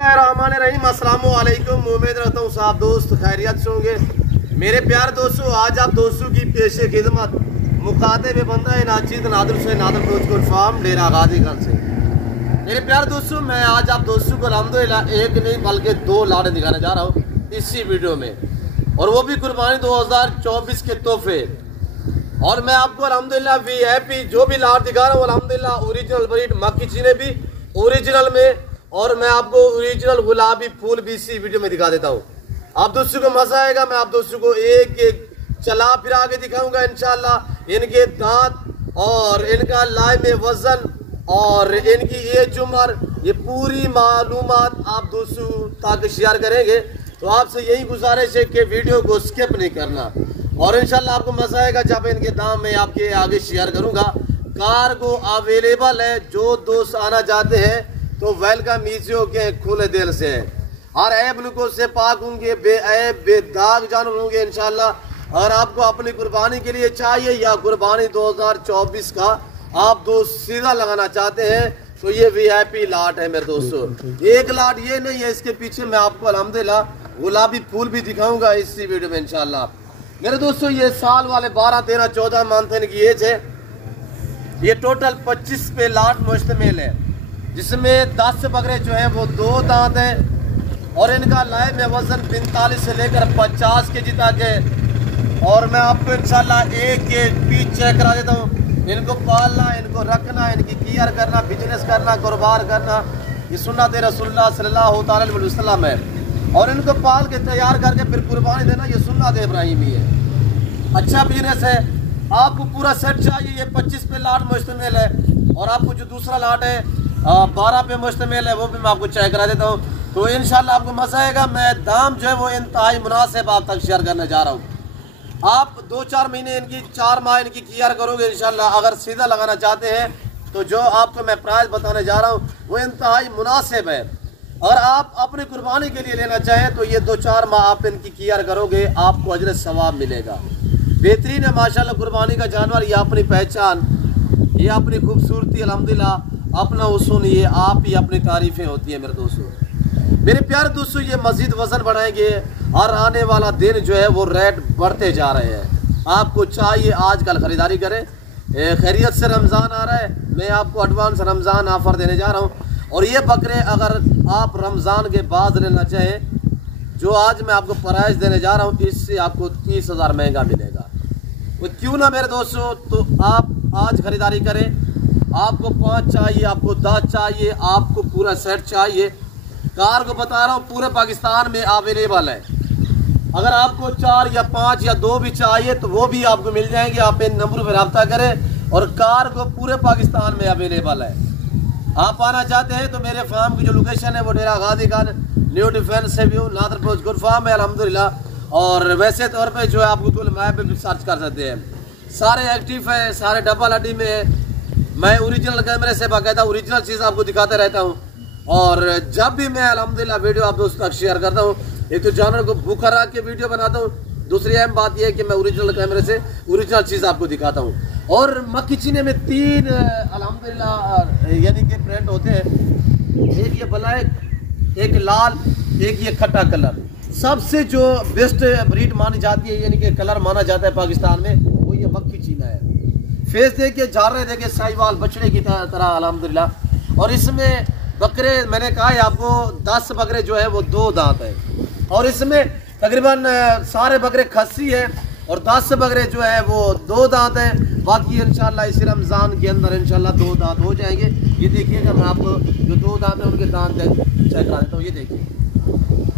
रहीम अस्सलाम वालेकुम। उम्मीद रखता हूँ साहब दोस्त खैरियत से होंगे। मेरे प्यार दोस्तों, आज आप दोस्तों की पेशे खिदमत मुखातिब बंदा है नाचिद नादर से नादर को फार्म डेरा गाजी खान से। मेरे प्यार दोस्तों, मैं आज आप दोस्तों को अल्हम्दुलिल्लाह एक नहीं बल्कि दो लाड़े दिखाने जा रहा हूँ इसी वीडियो में, और वो भी कुर्बानी 2024 के तोहफे। और मैं आपको अल्हम्दुलिल्लाह VIP जो भी लाड़ दिखा रहा हूँ अल्हम्दुलिल्लाह ओरिजिनल ब्रीड मक्की चीने भी ओरिजिनल में, और मैं आपको ओरिजिनल गुलाबी फूल भी इसी वीडियो में दिखा देता हूँ। आप दोस्तों को मजा आएगा। मैं आप दोस्तों को एक एक चला फिरा के दिखाऊंगा इंशाल्लाह। इनके दांत और इनका लाए में वजन और इनकी एज उम्र, ये पूरी मालूमात आप दोस्तों तक शेयर करेंगे। तो आपसे यही गुजारिश है कि वीडियो को स्किप नहीं करना, और इंशाल्लाह आपको मजा आएगा जब इनके दाम मैं आपके आगे शेयर करूंगा। कार्गो अवेलेबल है, जो दोस्त आना चाहते हैं तो वेलकम ईजियो के खुले दिल से। हर ऐब नुको से पाक होंगे, बेऐब बेदाग जानवर होंगे इंशाल्लाह। और आपको अपनी कुर्बानी के लिए चाहिए या कुर्बानी 2024 का आप दोस्त सीधा लगाना चाहते हैं तो ये VIP लाट है मेरे दोस्तों। एक लाट ये नहीं है, इसके पीछे मैं आपको अल्हम्दुलिल्लाह गुलाबी फूल भी दिखाऊंगा इसी वीडियो में इंशाल्लाह। मेरे दोस्तों ये साल वाले 12, 13, 14 मंथ इनकी एज है। ये टोटल 25 पे लाट मुश्तमिल है, जिसमें 10 बकरे जो है वो 2 दांत हैं, और इनका लाए में वजन 45 से लेकर 50 kg तक है। और मैं आपको इंशाल्लाह एक पीस चेक करा देता हूँ। इनको पालना, इनको रखना, इनकी केयर करना, बिजनेस करना, कारोबार करना, ये सुन्नत रसूलुल्लाह सल्लल्लाहु अलैहि वसल्लम है। और इनको पाल के तैयार करके फिर कुर्बानी देना ये सुन्नत इब्राहिमी है। अच्छा बिजनेस है। आपको पूरा सेट चाहिए, ये 25 पे लाट मुश्तमिल है, और आपको जो दूसरा लाट है 12 पे मुश्तमिल है, वो भी मैं आपको चेक करा देता हूँ। तो इंशाल्लाह आपको मजा आएगा। मैं दाम जो है वो इंतहाई मुनासिब आप तक शेयर करने जा रहा हूँ। आप 2-4 महीने इनकी 4 माह इनकी केयर करोगे इंशाल्लाह। अगर सीधा लगाना चाहते हैं तो जो आपको मैं प्राइस बताने जा रहा हूँ वो इंतहाई मुनासिब है। अगर आप अपनी कुर्बानी के लिए लेना चाहें तो ये 2-4 माह आप इनकी केयर करोगे, आपको अजर सवाब मिलेगा। बेहतरीन है माशाल्लाह कुर्बानी का जानवर। ये अपनी पहचान, ये अपनी खूबसूरती अल्हम्दुलिल्लाह अपना उसूल, ये आप ही अपनी तारीफ़ें होती है मेरे दोस्तों। मेरे प्यारे दोस्तों, ये मज़ीद वज़न बढ़ाएंगे और आने वाला दिन जो है वो रेट बढ़ते जा रहे हैं। आपको चाहिए आजकल ख़रीदारी करें। खैरियत से रमज़ान आ रहा है, मैं आपको एडवांस रमज़ान ऑफ़र देने जा रहा हूँ। और ये बकरे अगर आप रमज़ान के बाद लेना चाहें, जो आज मैं आपको प्राइस देने जा रहा हूँ, इससे आपको 30,000 महंगा मिलेगा। वो क्यों ना मेरे दोस्तों, तो आप आज ख़रीदारी करें। आपको 5 चाहिए, आपको 10 चाहिए, आपको पूरा सेट चाहिए, कार को बता रहा हूँ पूरे पाकिस्तान में अवेलेबल है। अगर आपको 4 या 5 या 2 भी चाहिए तो वो भी आपको मिल जाएंगे। आप इन नंबरों पर रब्ता करें, और कार को पूरे पाकिस्तान में अवेलेबल है। आप आना चाहते हैं तो मेरे फार्म की जो लोकेशन है वो डेरा गाजी खान न्यू डिफेंस से view Nadir post good farm है अल्हम्दुलिल्लाह। और वैसे तौर पे जो है आप गूगल मैप पे भी सर्च कर सकते हैं। सारे एक्टिव है, सारे डबल हड्डी में है। मैं ओरिजिनल कैमरे से बाकायदा ओरिजिनल चीज़ आपको दिखाता रहता हूँ। और जब भी मैं अल्हम्दुलिल्लाह वीडियो आप दोस्तों तक शेयर करता हूँ, एक तो जानवर को भूखा रख के वीडियो बनाता हूँ, दूसरी अहम बात यह है कि मैं ओरिजिनल कैमरे से ओरिजिनल चीज़ आपको दिखाता हूँ। और मक्की चीने में 3 अल्हम्दुलिल्लाह यानी कि ब्रांड होते हैं। एक ये ब्लैक, एक लाल, एक ये खट्टा कलर। सबसे जो बेस्ट ब्रीड मानी जाती है, यानी कि कलर माना जाता है पाकिस्तान में, वो ये मक्की चीना है। फेस देखिए, झारे देखिए, साहिवाल बछड़े की तरह अल्हम्दुलिल्लाह। और इसमें बकरे मैंने कहा है आपको 10 बकरे जो है वो 2 दांत है, और इसमें तकरीबन सारे बकरे खस्सी है, और 10 बकरे जो है वो 2 दांत हैं। बाकी इंशाल्लाह इस रमज़ान के अंदर इंशाल्लाह 2 दांत हो जाएंगे। ये देखिएगा, मैं आपको जो 2 दांत है उनके दांत चेक करा देता हूँ। ये देखिए,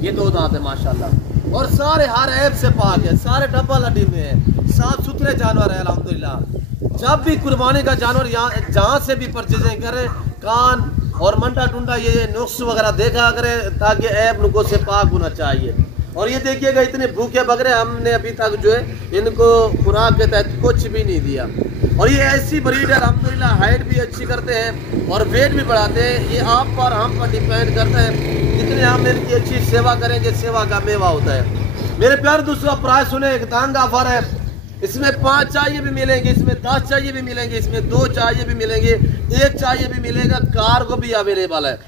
ये 2 दांत है माशाल्लाह, और सारे हर ऐब से पाक है, सारे डबल हड्डी में है, साफ सुथरे जानवर है अल्हम्दुलिल्लाह। जब भी कुर्बानी का जानवर यहाँ जहाँ से भी परचेजिंग करें, कान और मंडा टुंडा ये नुक्स वगैरह देखा करें, ताकि ऐब नुको से पाक होना चाहिए। और ये देखिएगा, इतने भूखे बकरे हमने अभी तक जो है इनको खुराक के तहत कुछ भी नहीं दिया। और ये ऐसी ब्रीड है अल्हम्दुलिल्लाह, हाइट भी अच्छी करते हैं और वेट भी बढ़ाते हैं। ये आप पर हम पर डिपेंड करता है, जितने हम इनकी अच्छी सेवा करेंगे, सेवा का मेवा होता है। मेरे प्यारे दोस्तों, प्राइस सुने, एक दांग ऑफर है। इसमें 5 चाहिए भी मिलेंगे, इसमें 10 चाहिए भी मिलेंगे, इसमें 2 चाहिए भी मिलेंगे, 1 चाहिए भी मिलेगा। कार को भी अवेलेबल है।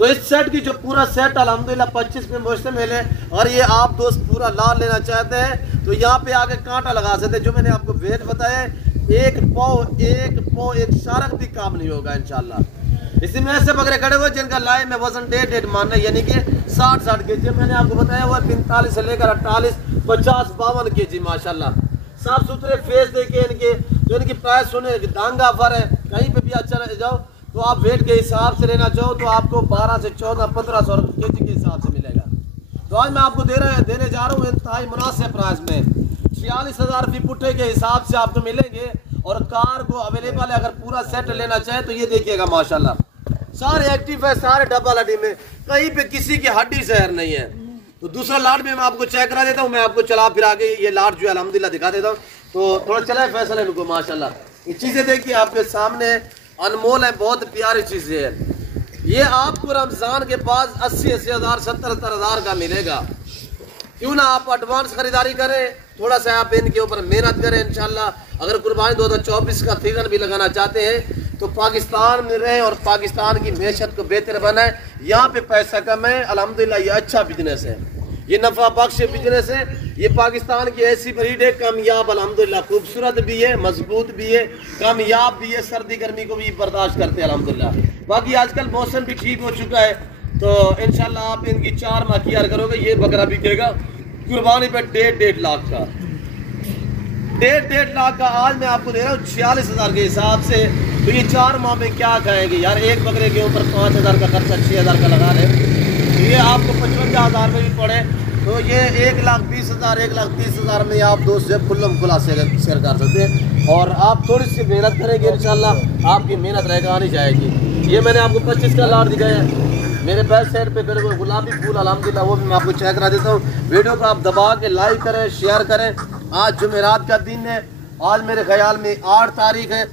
तो इस सेट की जो पूरा सेट अल्हम्दुलिल्लाह 25 में मुश्तमिल है। और ये आप दोस्त पूरा लाल लेना चाहते हैं तो यहाँ पे आके कांटा लगा सकते हैं। जो मैंने आपको वेट बताया, एक पाव एक शारक भी काम नहीं होगा इंशाल्लाह। इसी में ऐसे बकरे खड़े हुए जिनका लाइन में वजन 1.5 मानना है, यानी कि 60 केजी। मैंने आपको बताया हुआ 45 से लेकर 48, 50, 52 केजी माशाल्लाह। साफ सुथरे फेस देखिए इनके। तो इनकी प्राइस सुने, दांगा फर है, कहीं पे भी अच्छा जाओ तो आप वेट के हिसाब से लेना चाहो तो आपको 12 से 14, 1500 केजी के हिसाब से मिलेगा। तो आज मैं आपको देने जा रहा हूँ इंतहाई मुनासिब प्राइस में 46,000 फी पुट्ठे के हिसाब से आपको मिलेंगे। और कार को अवेलेबल है, अगर पूरा सेट लेना चाहे तो ये देखिएगा माशाल्लाह। सारे एक्टिव है, सारे डबल हड्डी में, कहीं पे किसी की हड्डी शहर नहीं है। तो दूसरा लाट में मैं आपको चेक करा देता हूँ। मैं आपको चला फिरा के ये लाट जो है अल्हम्दुलिल्लाह दिखा देता हूँ। तो थोड़ा चला फैसला इनको माशाल्लाह। ये चीज़ें देखिए आपके सामने, अनमोल है, बहुत प्यारी चीज़ें है। ये आपको रमज़ान के बाद 80,000, 70,000 का मिलेगा। क्यों ना आप एडवांस खरीदारी करें, थोड़ा सा आप इनके ऊपर मेहनत करें इंशाल्लाह। अगर कुर्बानी 2024 का सीजन भी लगाना चाहते हैं तो पाकिस्तान में रहें और पाकिस्तान की मैशत को बेहतर बनाएं। यहाँ पे पैसा कमाएं, अल्हम्दुलिल्लाह ये अच्छा बिजनेस है, ये नफा बख्श बिजनेस है। ये पाकिस्तान की ऐसी ब्रीड है, कामयाब अल्हम्दुलिल्लाह, खूबसूरत भी है, मजबूत भी है, कामयाब भी है, सर्दी गर्मी को भी बर्दाश्त करते हैं अल्हम्दुलिल्लाह। बाकी आजकल मौसम भी ठीक हो चुका है तो इंशाल्लाह आप इनकी 4 माह की करोगे, ये बकरा बिकेगा कुर्बानी पे 1.5 लाख का। 1.5 लाख का आज मैं आपको दे रहा हूँ 46,000 के हिसाब से। तो ये 4 माह में क्या खाएंगे यार, एक बकरे के ऊपर 5,000 का खर्चा 6,000 का लगा रहे, तो ये आपको 55,000 में भी पड़े तो ये 1,20,000, 1,30,000 में आप दोस्त जो खुल्लम खुला शेयर कर सकते हैं। और आप थोड़ी सी मेहनत करेंगे इंशाल्लाह आपकी मेहनत रहेगा नहीं जाएगी। ये मैंने आपको 25 का लाट दिखाया है। मेरे बैक साइड पे खड़े हुए गुलाबी फूल अल्हम्दुलिल्लाह, वो भी मैं आपको चेक करा देता हूँ। वीडियो को आप दबा के लाइक करें, शेयर करें। आज जुमेरात का दिन है, आज मेरे ख्याल में 8 तारीख है।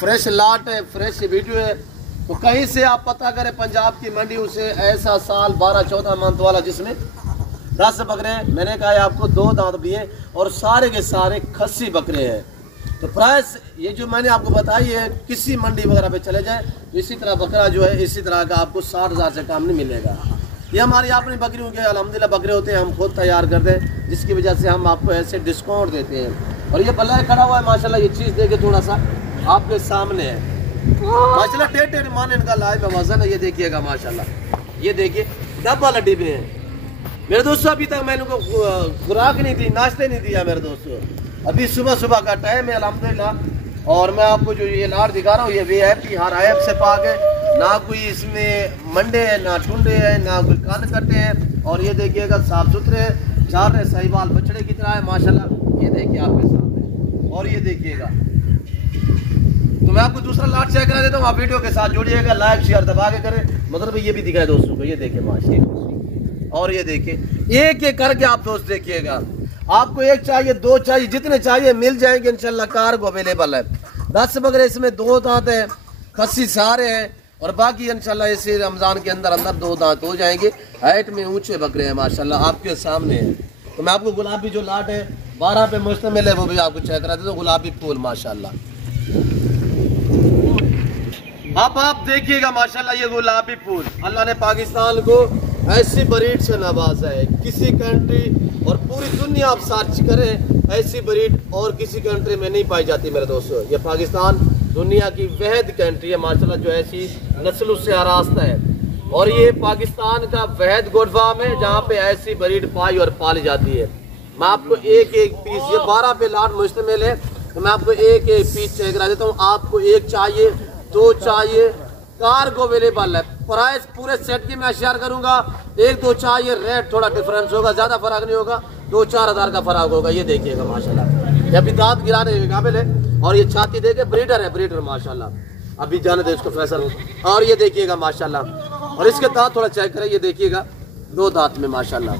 फ्रेश लाट है, फ्रेश वीडियो है। तो कहीं से आप पता करें पंजाब की मंडी उसे ऐसा साल 12-14 मंथ वाला जिसमें 10 बकरे, मैंने कहा है आपको 2 दांत भी हैं और सारे के सारे खस्सी बकरे हैं। तो प्राइस ये जो मैंने आपको बताई है, किसी मंडी वगैरह पे चले जाए तो इसी तरह बकरा जो है इसी तरह का आपको 60,000 से कम नहीं मिलेगा। ये हमारी अपनी बकरियों के अल्हम्दुलिल्लाह बकरे होते हैं, हम खुद तैयार करते हैं, जिसकी वजह से हम आपको ऐसे डिस्काउंट देते हैं। और ये बल्ला खड़ा हुआ है माशाल्लाह, ये चीज़ देखे थोड़ा सा आपके सामने है माशाल्लाह। 1.5 मान इनका लाइव वजन है, ये देखिएगा माशाल्लाह। ये देखिए डबल हड्डी में है मेरे दोस्तों। अभी तक मैंने उनको खुराक नहीं दी, नाश्ते नहीं दिया मेरे दोस्तों। अभी सुबह का टाइम है अल्हम्दुलिल्लाह। और मैं आपको जो ये लाट दिखा रहा हूँ ये VIP हर ऐप से पाक है, ना कोई इसमें मंडे है, ना टुंडे है, ना कोई कान कटे हैं। और ये देखिएगा साफ सुथरे हैं, 4 सहीवाल बछड़े की तरह है माशाल्लाह। ये देखिए आपके सामने। और ये देखिएगा, तो मैं आपको दूसरा लाट चेक करा देता हूँ, आप वीडियो के साथ जुड़िएगा, लाइक शेयर दबा के करें। मतलब ये भी दिखाए दोस्तों को, ये देखिए माशाल्लाह। और ये देखिए एक एक करके आप दोस्त देखिएगा, आपको 1 चाहिए 2 चाहिए, जितने चाहिए मिल जाएंगे इंशाल्लाह। कार को अवेलेबल है। 10 बकरे इसमें 2 दांत हैं, खस्सी सारे हैं और बाकी इंशाल्लाह इसी रमज़ान के अंदर 2 दांत हो जाएंगे। हाइट में ऊंचे बकरे हैं माशाल्लाह, आपके सामने है। तो मैं आपको गुलाबी जो लाट है 12 पे मुश्तमिल है वो भी आपको चेक करा देता हूँ। गुलाबी फूल माशाल्लाह, अब आप देखिएगा माशाल्लाह। ये गुलाबी फूल अल्लाह ने पाकिस्तान को ऐसी ब्रीड से नवाजा है, किसी कंट्री और पूरी दुनिया आप सर्च करें ऐसी ब्रीड और किसी कंट्री में नहीं पाई जाती मेरे दोस्तों। ये पाकिस्तान दुनिया की वहद कंट्री है माशाल्लाह जो ऐसी नस्लों से आरास्ता है। और ये पाकिस्तान का वहद गोट फार्म है जहाँ पे ऐसी ब्रीड पाई और पाली जाती है। मैं आपको एक एक पीस, ये 12 पे लाट मुश्तमिल है, तो मैं आपको एक एक पीस चेक करा देता हूँ। आपको 1 चाहिए 2 चाहिए, कार को अवेलेबल है। प्राइस पूरे सेट की मैं शेयर करूंगा। 1-2 चाहिए, रेट थोड़ा डिफरेंस होगा, ज्यादा फर्क नहीं होगा, 2-4 हज़ार का फर्क होगा। ये देखिएगा माशाल्लाह, ये अभी दांत गिराने के काबिल है। और ये छाती देखे ब्रीडर है, ब्रीडर माशाल्लाह। अभी जाने दे इसको फैसल। और ये देखिएगा माशाल्लाह, और इसके दांत थोड़ा चेक करें, ये देखिएगा 2 दांत में माशाल्लाह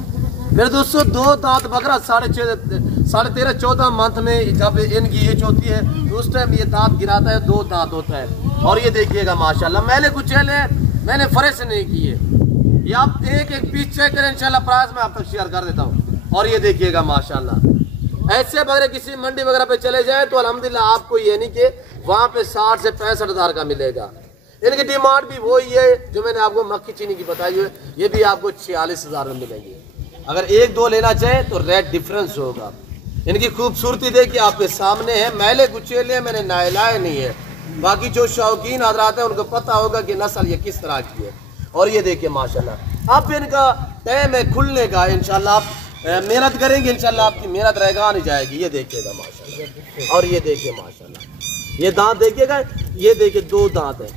मेरे दोस्तों। 2 दांत बकरा 13.5-14 मंथ में जब इनकी एज होती है तो उस टाइम ये दांत गिराता है, 2 दांत होता है। और ये देखिएगा माशाल्लाह, मैंने कुछ मैंने फ्रेश नहीं किए। ये आप एक एक पीस चेक करें इंशाल्लाह, प्राइस में आप तक शेयर कर देता हूँ। और ये देखिएगा माशाल्लाह, ऐसे बकरे किसी मंडी वगैरह पे चले जाए तो अल्हम्दुलिल्लाह आपको ये नहीं कि वहाँ पे 60 से 65 हज़ार का मिलेगा। इनकी डिमांड भी वही है जो मैंने आपको मक्खी चीनी की बताई है, ये भी आपको 46,000 में मिलेंगे। अगर एक दो लेना चाहे तो रेट डिफरेंस होगा। इनकी खूबसूरती देखिए आपके सामने है, मैले गुचेले मैंने नहलाए नहीं है। बाकी जो शौकीन हजरात हैं उनको पता होगा कि नस्ल ये किस तरह की है। और ये देखिए माशाल्लाह अब इनका टाइम है खुलने का, इंशाल्लाह आप मेहनत करेंगे इंशाल्लाह आपकी मेहनत रहेगा नहीं जाएगी। ये देखिएगा माशाल्लाह, और ये देखिए माशाल्लाह ये दांत देखिएगा, ये देखिए 2 दांत है।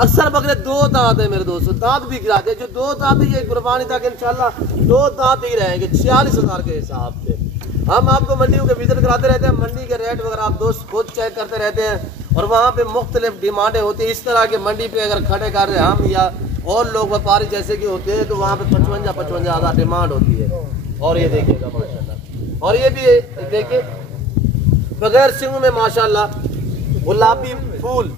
अक्सर बकरे 2 दांत है मेरे दोस्तों, दांत भी गिराते हैं। जो 2 दांत है ये कुर्बानी तक इंशाल्लाह 2 दांत ही रहेंगे 46,000 के हिसाब से। हम आपको मंडियों के विजिट कराते रहते हैं, मंडी के रेट वगैरह आप दोस्त खुद चेक करते रहते हैं और वहाँ पे मुख्तलिफ डिमांडें होती है। इस तरह के मंडी पे अगर खड़े कर रहे हैं हम या और लोग व्यापारी जैसे कि होते हैं तो वहाँ पे 55,000 डिमांड होती है। और ये देखिएगा माशाल्लाह, और ये भी देखिए बगैर सिंग में माशाल्लाह गुलाबी फूल,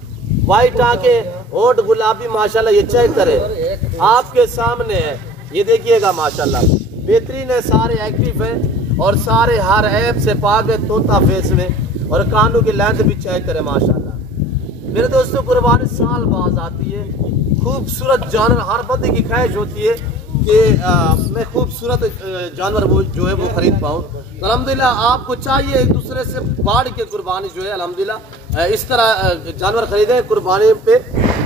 वाइट आंखें, होंठ गुलाबी माशाल्लाह। ये चेक करें आपके सामने है, ये देखिएगा माशाल्लाह बेहतरीन है, सारे एक्टिव है और सारे हर ऐप से पाक है, तोता फेस में। और कानों की लेंथ भी चेक करें माशाल्लाह। मेरे दोस्तों कुर्बानी साल बाद आती है, खूबसूरत जानवर हर बंदे की ख्वाहिश होती है कि मैं खूबसूरत जानवर वो जो है वो खरीद पाऊँ। तो अल्हम्दुलिल्लाह आपको चाहिए एक दूसरे से बाढ़ के कुर्बानी जो है अल्हम्दुलिल्लाह इस तरह जानवर खरीदें कुर्बानी पे,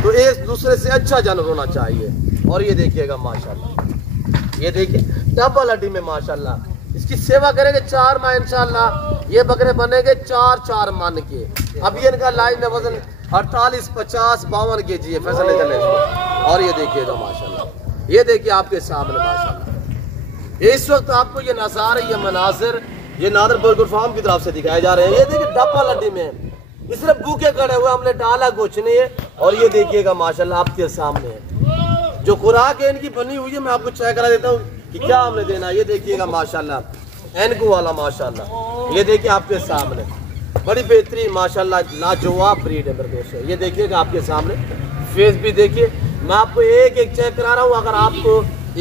तो एक दूसरे से अच्छा जानवर होना चाहिए। और ये देखिएगा माशाल्लाह, ये देखिए डबल हड्डी में माशाल्लाह। इसकी सेवा करेंगे 4 माह इंशाल्लाह ये बकरे बनेंगे 4 मन के। अभी इनका लाइव में वजन 48, 50, 52 kg है फैसले चले इसको। और ये देखिएगा माशाल्लाह, ये देखिए आपके सामने माशाल्लाह इस वक्त आपको ये नज़ारे, ये मनाजिर ये नादर बर्गर फार्म की तरफ से दिखाए जा रहे हैं। ये देखिए डबल हड्डी में सिर्फ भूखे खड़े हुए, हमने डाला कुछ नहीं है। और ये देखिएगा माशाल्लाह आपके सामने है जो खुराक है इनकी बनी हुई है, मैं आपको चेक करा देता हूँ कि क्या हमने देना। ये देखिएगा माशाल्लाह एनको वाला माशाल्लाह, ये देखिए आपके सामने बड़ी बेहतरीन माशाल्लाह लाजवाब ब्रीड है मेरे दोस्तों। ये देखिएगा आपके सामने फेस भी देखिए, मैं आपको एक एक चेक करा रहा हूँ। अगर आपको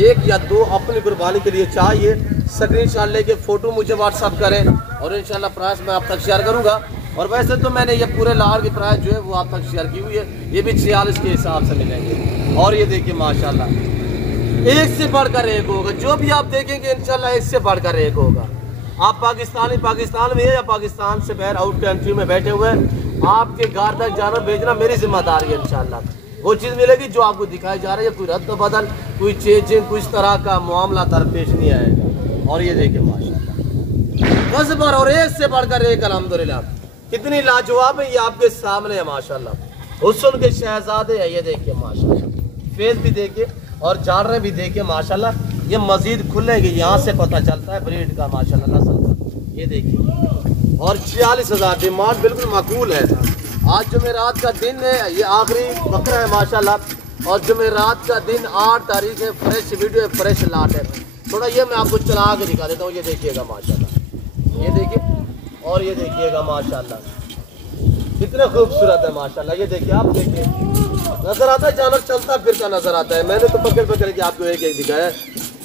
1 या 2 अपनी कुर्बानी के लिए चाहिए स्क्रीनशॉट लेके फ़ोटो मुझे व्हाट्सअप करें और इंशाल्लाह प्राइस मैं आप तक शेयर करूँगा। और वैसे तो मैंने ये पूरे लाहौर की प्राइस जो है वो आप तक शेयर की हुई है, ये भी 46 के हिसाब से मिलेंगे। और ये देखिए माशाल्लाह एक से बढ़कर एक होगा, जो भी आप देखेंगे इंशाल्लाह एक से बढ़कर एक होगा। आप पाकिस्तान में है या पाकिस्तान से बाहर आउट कंट्री में बैठे हुए हैं, आपके घर तक जानवर भेजना मेरी जिम्मेदारी है। इंशाल्लाह वो चीज़ मिलेगी जो आपको दिखाई जा रही है, कोई रद्द बदल कोई चेंजिंग कुछ तरह का मामला दरपेश नहीं आएगा। और ये देखिए माशाल्लाह बस बार और एक से बढ़कर एक अल्हम्दुलिल्लाह कितनी लाजवाब है, ये आपके सामने है माशाल्लाह। हुस्न के शहजादे है, ये देखिए माशाल्लाह फेस भी देखिए और जानवर भी देखिए माशाल्लाह। ये मजीद खुलेंगे, यहाँ से पता चलता है ब्रीड का माशाल्लाह नस्ल का। ये देखिए और 46,000 डिमांड बिल्कुल माकूल है। आज जुमेरात का दिन है, ये आखिरी बकरा है माशाल्लाह। और जुमेरात का दिन 8 तारीख है, फ्रेश वीडियो है, फ्रेश लाट है। थोड़ा ये मैं आपको चला के दिखा देता हूँ। ये देखिएगा माशाल्लाह, ये देखिए और ये देखिएगा माशाल्लाह कितने खूबसूरत है माशाल्लाह। ये देखिए आप देखिए नजर आता है जानवर चलता फिरता नजर आता है। मैंने तो पकड़ के आपको एक एक दिखाया है।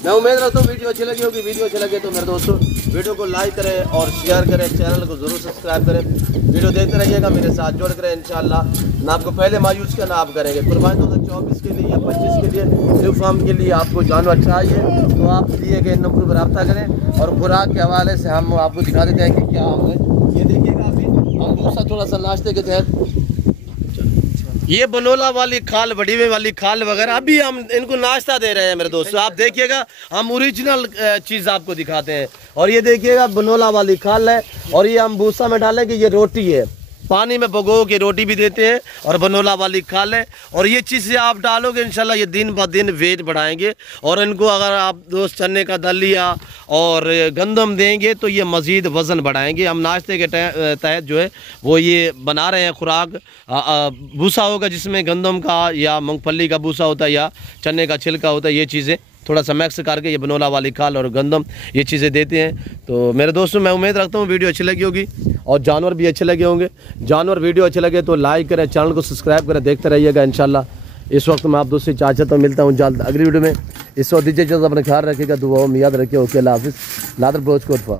मैं उम्मीद रखता हूँ वीडियो अच्छी लगी होगी। वीडियो अच्छी लगे तो मेरे दोस्तों वीडियो को लाइक करें और शेयर करें, चैनल को जरूर सब्सक्राइब करें। वीडियो देखते रहिएगा, मेरे साथ जुड़ करें इंशाल्लाह। ना आपको पहले मायूस का ना आप करेंगे। कुर्बानी 2024 के लिए या 25 के लिए न्यू फार्म के लिए आपको जानवर चाहिए तो आप दिए गए नंबर पर रब्ता करें। और खुराक के हवाले से हम आपको दिखा देते हैं कि क्या हमने। ये देखिएगा अभी हम दूसरा थोड़ा सा नाश्ते के तहत ये बनोला वाली खाल, बड़ी वाली खाल वगैरह अभी हम इनको नाश्ता दे रहे हैं मेरे दोस्तों। आप देखिएगा हम ओरिजिनल चीज़ आपको दिखाते हैं। और ये देखिएगा बनोला वाली खाल है और ये हम भूसा में डालेंगे। ये रोटी है, पानी में भगो के रोटी भी देते हैं और बनोला वाली खाल है। और ये चीज़ें आप डालोगे इंशाल्लाह ये दिन ब दिन वेट बढ़ाएंगे। और इनको अगर आप दोस्त चने का दलिया और गंदम देंगे तो ये मज़ीद वज़न बढ़ाएंगे। हम नाश्ते के तहत जो है वो ये बना रहे हैं खुराक। भूसा होगा जिसमें गंदम का या मूंगफली का भूसा होता है या चने का छिलका होता है, ये चीज़ें थोड़ा सा मिक्स करके ये बनोला वाली खाल और गंदम ये चीज़ें देते हैं। तो मेरे दोस्तों मैं उम्मीद रखता हूँ वीडियो अच्छी लगी होगी और जानवर भी अच्छे लगे होंगे। जानवर वीडियो अच्छे लगे तो लाइक करें, चैनल को सब्सक्राइब करें, देखते रहिएगा इंशाल्लाह। इस वक्त मैं आप दोस्तों से चाहता हूँ मिलता हूँ जल्द अगली वीडियो में। इस वक्त दीजिए अपना ख्याल रखिएगा, दुआओं में याद रखिए। ओके अल्लाह हाफिज़। नादर ब्रोच कोट।